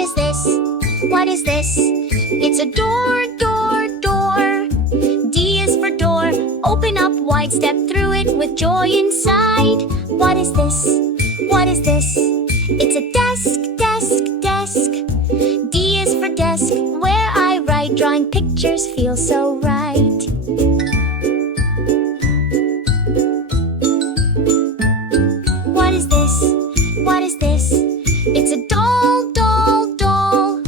is this? What is this? It's a door, door, door. D is for door. Open up wide, step through it with joy inside. What is this? What is this? It's a desk, desk, desk. D is for desk, where I write. Drawing pictures feel so right. What is this? What is this? It's a doll, doll, doll.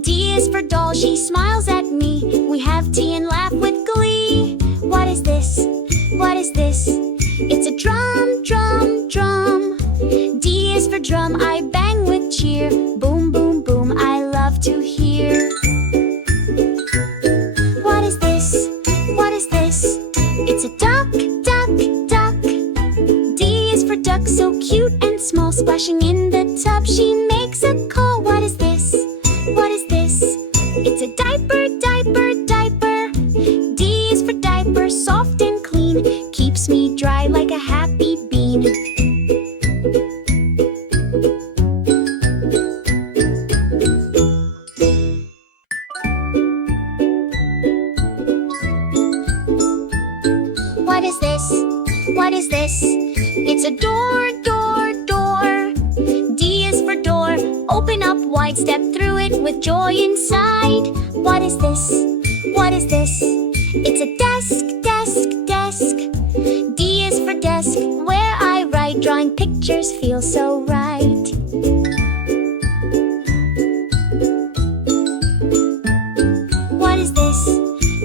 D is for doll, she smiles at me. We have tea and laugh with glee. What is this? What is this? It's a drum, drum, drum. D is for drum, I bang with cheer. Boom, boom, boom, I love to hear. What is this? What is this? It's a duck, duck, duck. D is for duck, so cute and small, splashing in the tub. She makes a call. What is this? What is this? It's a diaper, diaper, diaper. D is for diaper, soft and clean, keeps me dry like a happy bean. What is this? What is this? It's a door, door, door. D is for door. Open up wide, step through it with joy inside. What is this? What is this? It's a desk, desk, desk. D is for desk, where I write. Drawing pictures feel so right. What is this?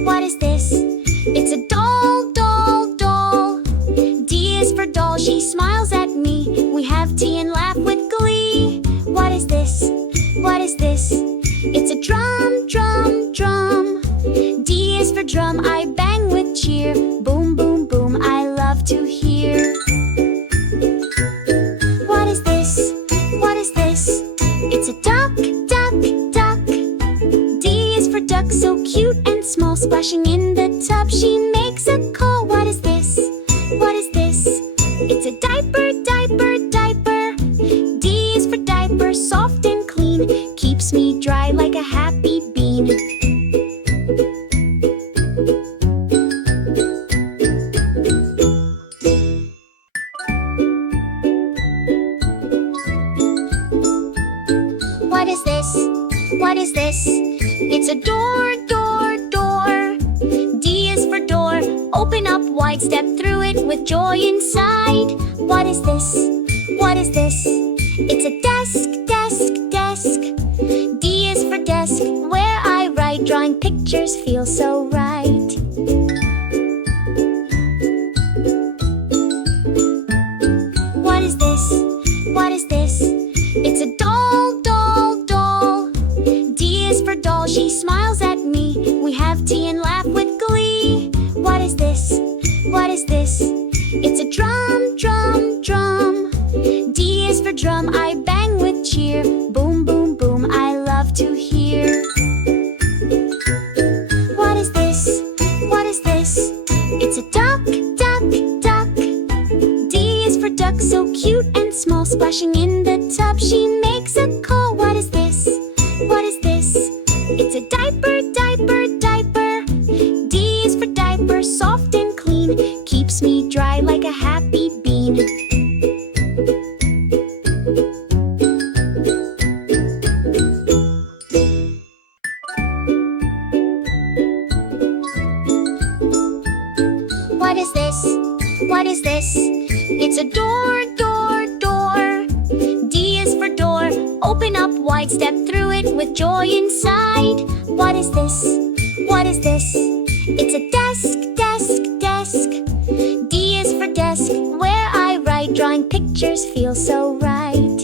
What is this? It's a doll, doll, doll. D is for doll, she smiles at me. We have tea and laugh with glee. What is this? What is this? It's a drum, drum, drum. D is for drum, I bang with cheer. Boom, boom, boom, I love to hear. What is this? What is this? It's a duck, duck, duck. D is for duck, so cute and small, splashing in the tub. She makes a call. What is this? What is this? It's a diaper, diaper, diaper. D is for diaper, soft and clean, keeps me dry like a happy bean. What is this? What is this? It's a door, door, door. D is for door. Open up wide, step through it with joy inside. What is this? What is this? It's a desk, desk, desk. D is for desk, where I write. Drawing pictures feel so right. What is this? What is this? It's a doll, doll, doll. D is for doll, she smiles at me. We have tea and laugh with glee. What is this? What is this? It's a drum, drum, drum. D is for drum, I bang with cheer. Boom, boom, boom, I love to hear. What is this? What is this? It's a duck, duck, duck. D is for duck, so cute and small, splashing in the tub. She makes a call. What is this? What is this? It's a drum, drum, drum. D is for drum, I bang with cheer. Boom, boom, boom, I love to hear. What is this? What is this? It's a dog, dog, dog. D is for dog, so cute and small, splashing in the tub. She makes a call. What is this? What is this? D is for duck, so cute and small, splashing in the tub. She makes a call. What is this? What is this? It's a diaper, diaper, diaper. D is for diaper, soft and clean, keeps me dry like a happy bean. What is this? What is this? It's a door, door, door. D is for door. Open up wide, step through it with joy inside. What is this? What is this? It's a desk, desk, desk. D is for desk, where I write. Drawing pictures feel so right.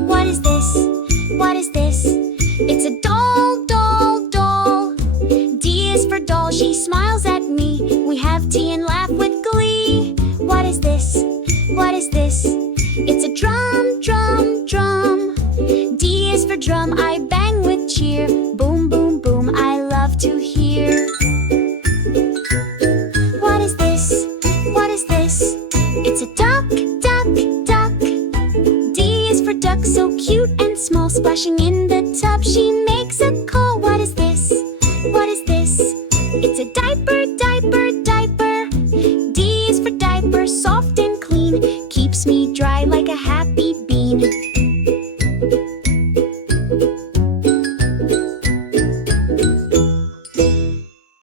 What is this? What is this? It's a doll, doll, doll. D is for doll, she smiles at me. We have tea and laugh with glee. What is this? What is this? It's a drum, drum, drum. D is for drum, I bang with cheer. Boom, boom, boom, I love to hear. What is this? What is this? It's a duck, duck, duck so cute and small, splashing in the tub. She makes a call. What is this? What is this? It's a diaper